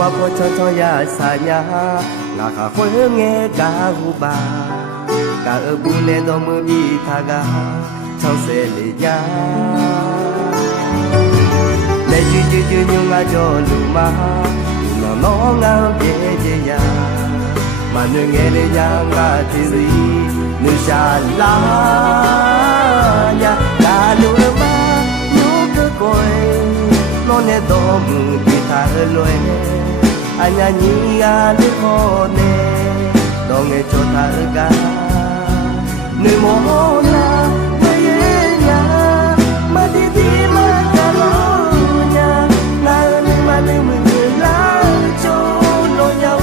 mà po cho ya sa nhà ngà khá khối nghe cả hu ba cả ở bu nè đó mưa bi tha ga trong xe lì nhà lệ chư nhung ngà cho lu ma nó ngà về ya mà nơi nghe để nhà ngà thì gì nơi xa la nhà cả lu ma nhú cứ coi nó nè đó mưa bi tha lối anh nhỉ đi hồ nè đó nghe cho ta ga nơi mồ na nơi nhà mà đi mà cả lối nhà nơi mà nơi mình lá cho nó nhau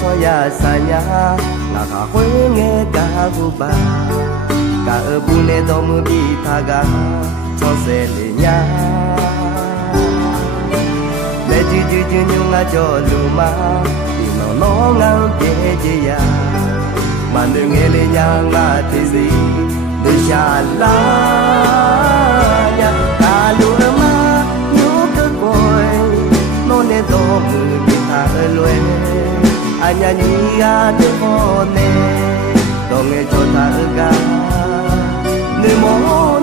cho ya sa nhà ngà khá khối nghe cả hu ba cả ở bu nè đó mưa bi tha ga cho xe lì nhà lệ chư nhung ngà cho lu ma thì nó ngà về ya mà đừng nghe lì nhà ngà thì gì đừng xa la nhà cả lu ma nhú cứ coi nó nè đó mưa bi tha lối anh nhỉ đi hồ nè đó nghe cho ta ga nơi mồ